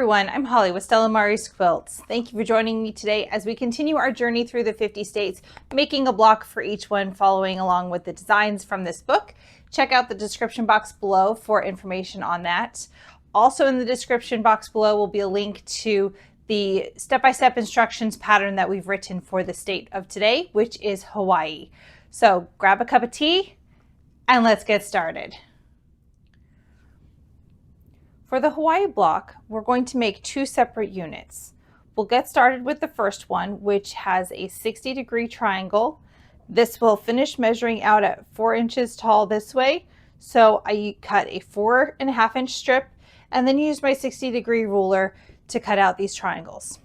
everyone, I'm Holly with Stella Quilts. Thank you for joining me today as we continue our journey through the 50 states, making a block for each one, following along with the designs from this book. Check out the description box below for information on that. Also in the description box below will be a link to the step-by-step instructions pattern that we've written for the state of today, which is Hawaii. So grab a cup of tea and let's get started. For the Hawaii block, we're going to make two separate units. We'll get started with the first one, which has a 60-degree triangle. This will finish measuring out at 4 inches tall this way. So I cut a 4.5-inch strip and then use my 60-degree ruler to cut out these triangles.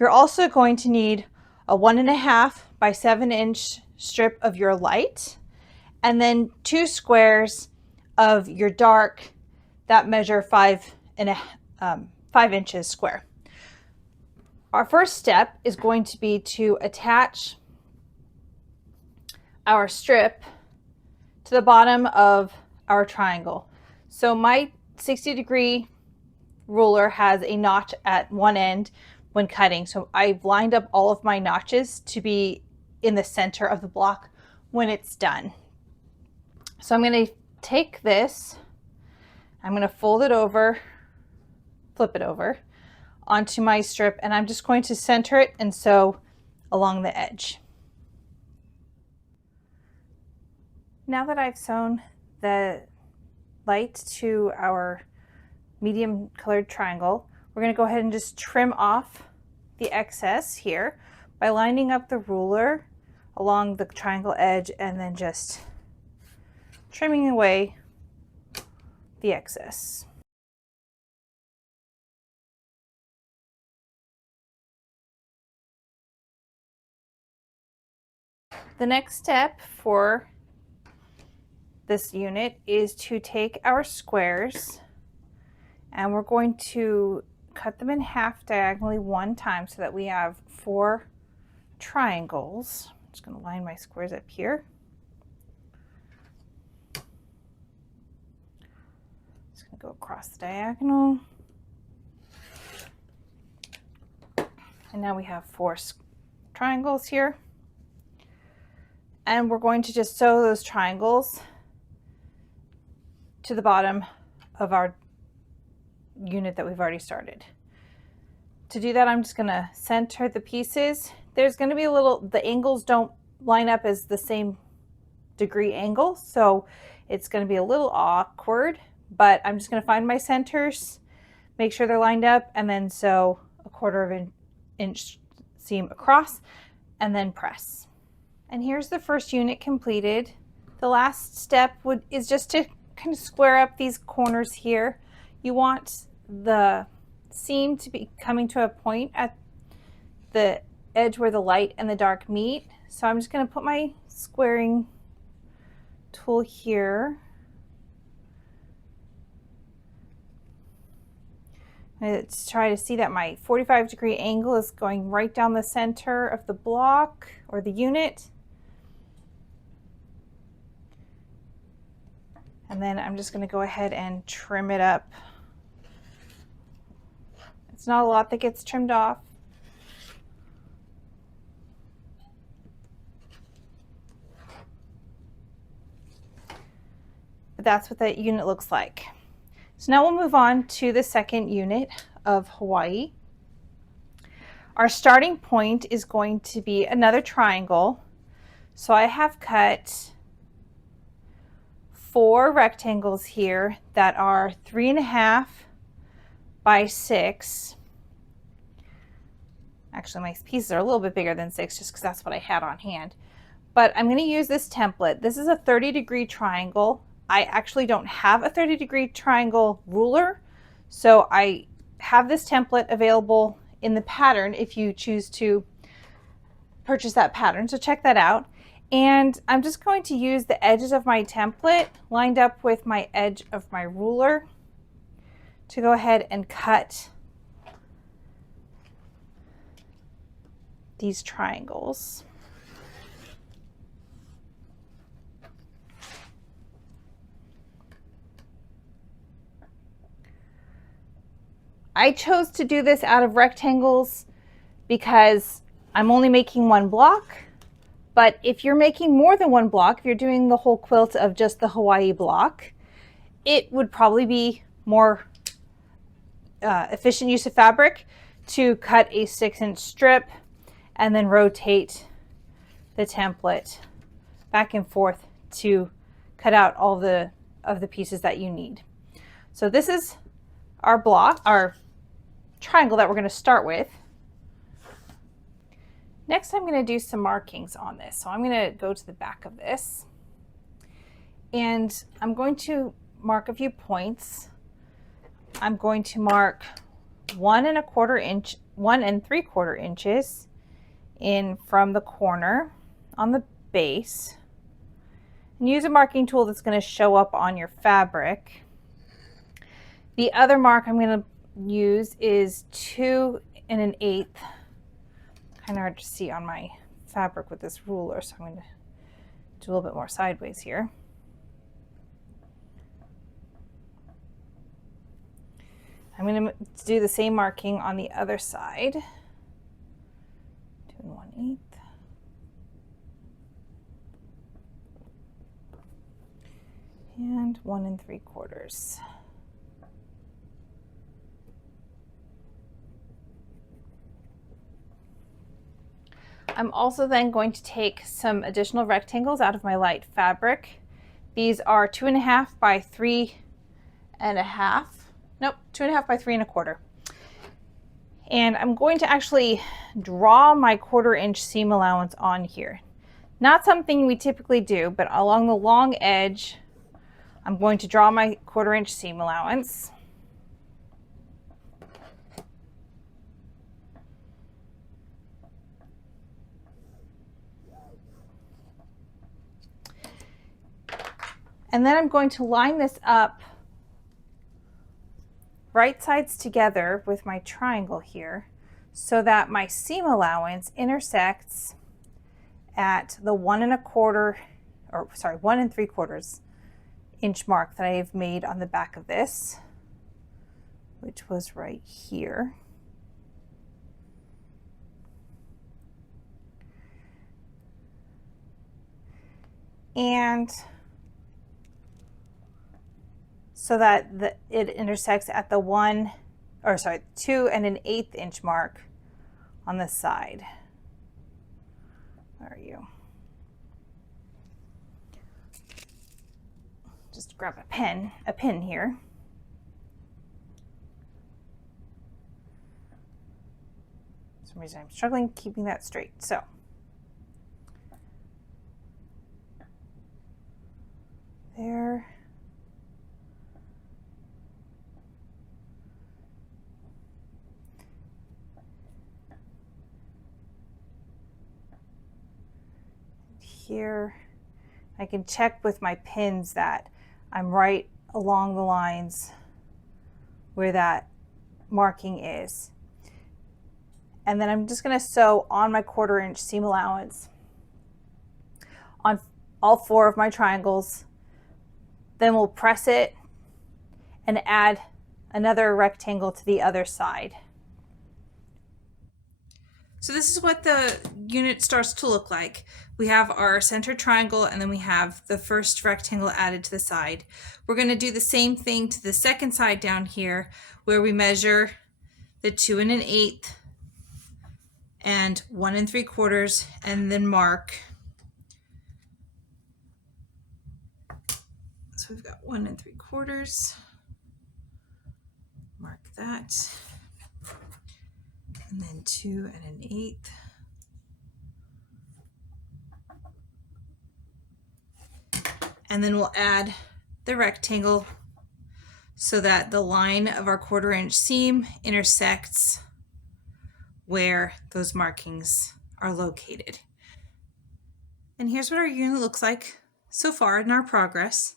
You're also going to need a 1.5 by 7-inch strip of your light and then 2 squares of your dark that measure 5 inches square. Our first step is going to be to attach our strip to the bottom of our triangle. So my 60-degree ruler has a notch at one end when cutting. So I've lined up all of my notches to be in the center of the block when it's done. So I'm going to take this, I'm going to fold it over, flip it over onto my strip, and I'm just going to center it and sew along the edge. Now that I've sewn the light to our medium colored triangle, we're going to go ahead and just trim off the excess here by lining up the ruler along the triangle edge and then just trimming away the excess. The next step for this unit is to take our squares and we're going to cut them in half diagonally one time so that we have 4 triangles. I'm just going to line my squares up here. Go across the diagonal, and now we have 4 triangles here, and we're going to just sew those triangles to the bottom of our unit that we've already started. To do that, I'm just going to center the pieces. There's going to be the angles don't line up as the same degree angle, so it's going to be a little awkward. But I'm just going to find my centers, make sure they're lined up, and then sew a 1/4 inch seam across and then press. And here's the first unit completed. The last step is just to kind of square up these corners here. You want the seam to be coming to a point at the edge where the light and the dark meet. So I'm just going to put my squaring tool here. Let's try to see that my 45-degree angle is going right down the center of the block or the unit. And then I'm just going to go ahead and trim it up. It's not a lot that gets trimmed off. But that's what that unit looks like. So now we'll move on to the second unit of Hawaii. Our starting point is going to be another triangle. So I have cut 4 rectangles here that are 3.5 by 6. Actually, my pieces are a little bit bigger than 6 just because that's what I had on hand. But I'm going to use this template. This is a 30-degree triangle. I actually don't have a 30-degree triangle ruler, so I have this template available in the pattern if you choose to purchase that pattern, so check that out. And I'm just going to use the edges of my template lined up with my edge of my ruler to go ahead and cut these triangles. I chose to do this out of rectangles because I'm only making one block. But if you're making more than one block, if you're doing the whole quilt of just the Hawaii block, it would probably be more efficient use of fabric to cut a 6-inch strip and then rotate the template back and forth to cut out all of the pieces that you need. So this is our block, our triangle that we're going to start with. Next, I'm going to do some markings on this. So I'm going to go to the back of this and I'm going to mark a few points. I'm going to mark 1 3/4 inches in from the corner on the base, and use a marking tool that's going to show up on your fabric. The other mark I'm going to use is 2 1/8. Kind of hard to see on my fabric with this ruler, so I'm going to do a little bit more sideways here. I'm going to do the same marking on the other side. 2 1/8. And 1 3/4. I'm also then going to take some additional rectangles out of my light fabric. These are 2.5 by 3.5. Nope, 2.5 by 3 1/4. And I'm going to actually draw my 1/4 inch seam allowance on here. Not something we typically do, but along the long edge, I'm going to draw my 1/4 inch seam allowance. And then I'm going to line this up right sides together with my triangle here so that my seam allowance intersects at the 1 3/4 inch mark that I've made on the back of this, which was right here. And so that it intersects at the 2 1/8 inch mark on the side. Where are you? Just grab a pin here. For some reason I'm struggling keeping that straight. So there. Here, I can check with my pins that I'm right along the lines where that marking is. And then I'm just going to sew on my 1/4 inch seam allowance on all 4 of my triangles. Then we'll press it and add another rectangle to the other side. So this is what the unit starts to look like. We have our center triangle and then we have the first rectangle added to the side. We're going to do the same thing to the second side down here where we measure the 2 1/8 and 1 3/4 and then mark. So we've got 1 3/4, mark that, and then 2 1/8. And then we'll add the rectangle so that the line of our 1/4 inch seam intersects where those markings are located. And here's what our unit looks like so far in our progress.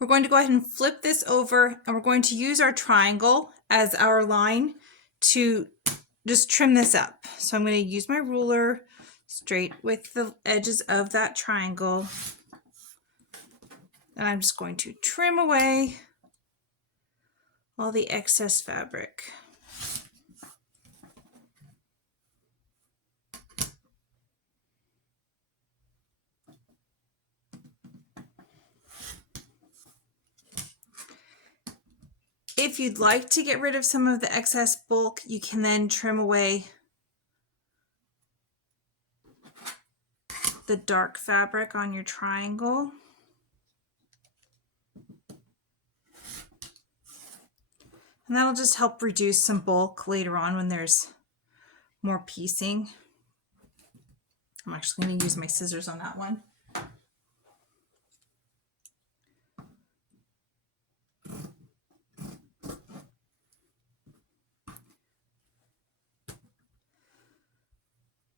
We're going to go ahead and flip this over and we're going to use our triangle as our line to just trim this up. So I'm going to use my ruler straight with the edges of that triangle. And I'm just going to trim away all the excess fabric. If you'd like to get rid of some of the excess bulk, you can then trim away the dark fabric on your triangle. And that'll just help reduce some bulk later on when there's more piecing. I'm actually going to use my scissors on that one.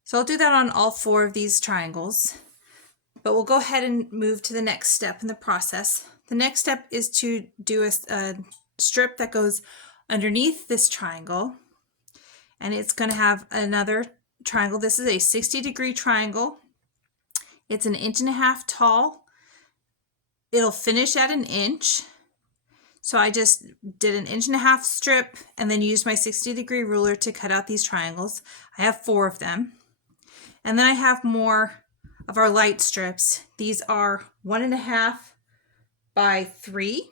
So I'll do that on all 4 of these triangles, but we'll go ahead and move to the next step in the process. The next step is to do a strip that goes underneath this triangle, and it's going to have another triangle. This is a 60-degree triangle. It's 1.5 inches tall. It'll finish at 1 inch. So I just did 1.5 inch strip and then used my 60-degree ruler to cut out these triangles. I have 4 of them. And then I have more of our light strips. These are 1.5 by 3.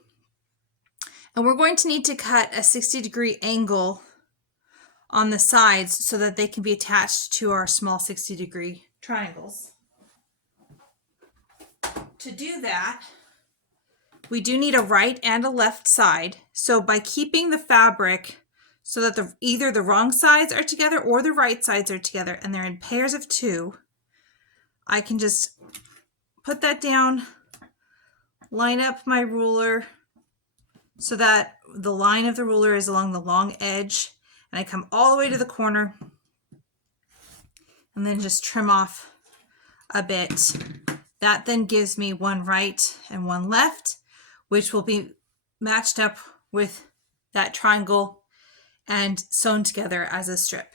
And we're going to need to cut a 60-degree angle on the sides so that they can be attached to our small 60-degree triangles. To do that, we do need a right and a left side. So by keeping the fabric so that either the wrong sides are together or the right sides are together and they're in pairs of 2, I can just put that down, line up my ruler so that the line of the ruler is along the long edge, and I come all the way to the corner and then just trim off a bit. That then gives me 1 right and 1 left, which will be matched up with that triangle and sewn together as a strip.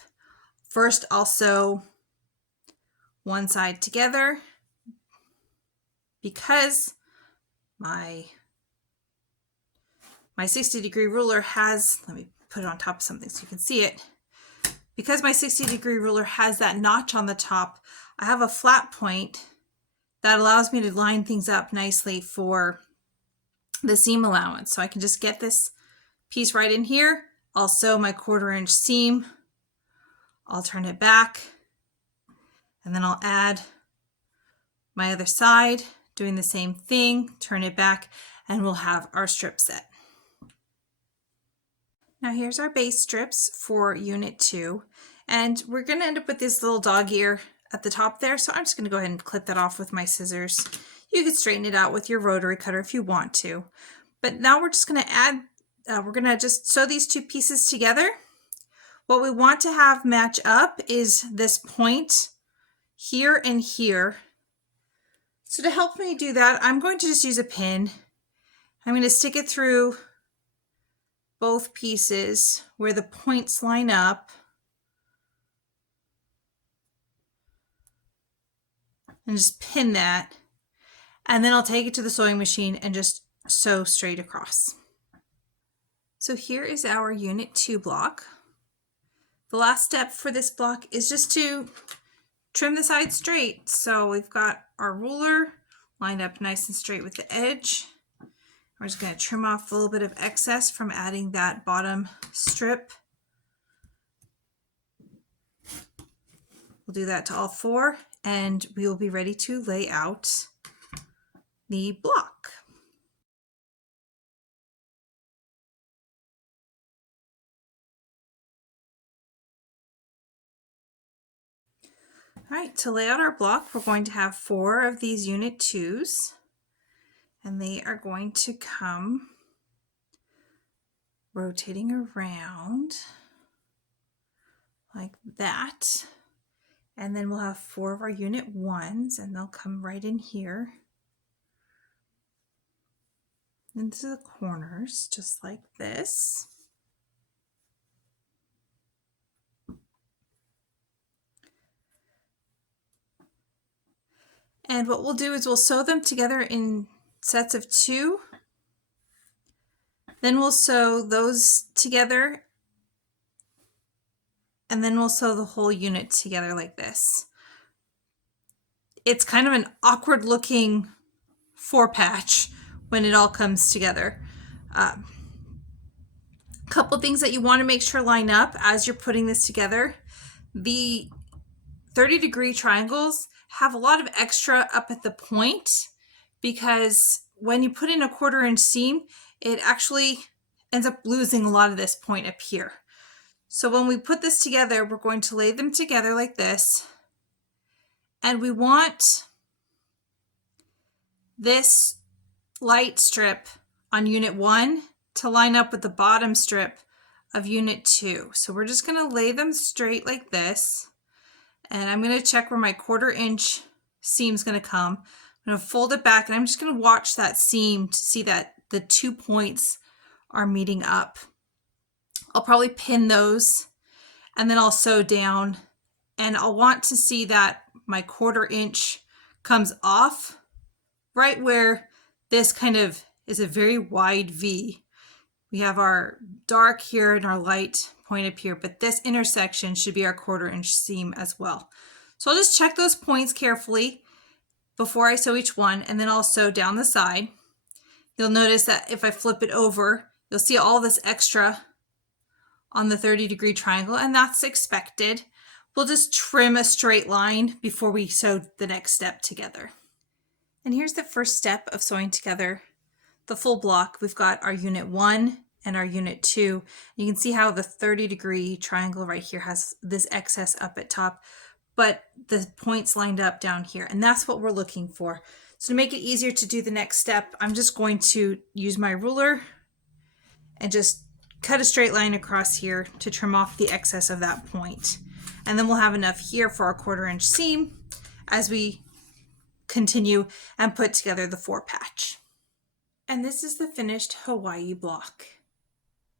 First, I'll sew one side together because my 60-degree ruler has, let me put it on top of something so you can see it. Because my 60-degree ruler has that notch on the top, I have a flat point that allows me to line things up nicely for the seam allowance. So I can just get this piece right in here. I'll sew my 1/4 inch seam. I'll turn it back, and then I'll add my other side, doing the same thing, turn it back, and we'll have our strip set. Now here's our base strips for unit 2, and we're going to end up with this little dog ear at the top there, so I'm just going to go ahead and clip that off with my scissors. You could straighten it out with your rotary cutter if you want to. But now we're just going to add, we're going to just sew these 2 pieces together. What we want to have match up is this point here and here. So to help me do that, I'm going to just use a pin. I'm going to stick it through both pieces where the points line up. And just pin that. And then I'll take it to the sewing machine and just sew straight across. So here is our unit 2 block. The last step for this block is just to trim the sides straight. So we've got our ruler lined up nice and straight with the edge. We're just going to trim off a little bit of excess from adding that bottom strip. We'll do that to all 4, and we will be ready to lay out the block. All right, to lay out our block, we're going to have 4 of these unit 2s, and they are going to come rotating around like that. And then we'll have 4 of our unit 1s, and they'll come right in here into the corners, just like this. And what we'll do is we'll sew them together in sets of 2. Then we'll sew those together, and then we'll sew the whole unit together like this. It's kind of an awkward looking 4 patch when it all comes together. Couple things that you want to make sure line up as you're putting this together. The 30-degree triangles have a lot of extra up at the point because when you put in a 1/4 inch seam, it actually ends up losing a lot of this point up here. So when we put this together, we're going to lay them together like this, and we want this light strip on unit 1 to line up with the bottom strip of unit 2. So we're just going to lay them straight like this, and I'm going to check where my 1/4 inch seam is going to come. I'm going to fold it back, and I'm just going to watch that seam to see that the 2 points are meeting up. I'll probably pin those, and then I'll sew down, and I'll want to see that my 1/4 inch comes off right where this kind of is a very wide V. We have our dark here and our light point up here, but this intersection should be our 1/4 inch seam as well. So I'll just check those points carefully before I sew each one, and then I'll sew down the side. You'll notice that if I flip it over, you'll see all this extra on the 30-degree triangle, and that's expected. We'll just trim a straight line before we sew the next step together. And here's the first step of sewing together the full block. We've got our unit 1 and our unit 2. You can see how the 30-degree triangle right here has this excess up at top, but the points lined up down here, and that's what we're looking for. So to make it easier to do the next step, I'm just going to use my ruler and just cut a straight line across here to trim off the excess of that point. And then we'll have enough here for our 1/4 inch seam as we continue and put together the 4 patch. And this is the finished Hawaii block.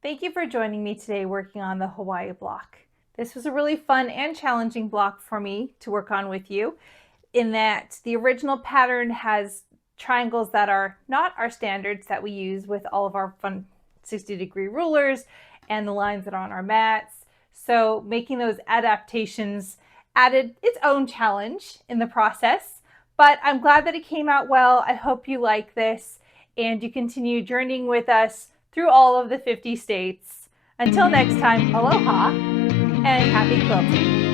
Thank you for joining me today working on the Hawaii block. This was a really fun and challenging block for me to work on with you, in that the original pattern has triangles that are not our standards that we use with all of our fun 60-degree rulers and the lines that are on our mats. So making those adaptations added its own challenge in the process, but I'm glad that it came out well. I hope you like this and you continue journeying with us through all of the 50 states. Until next time, aloha and happy quilting.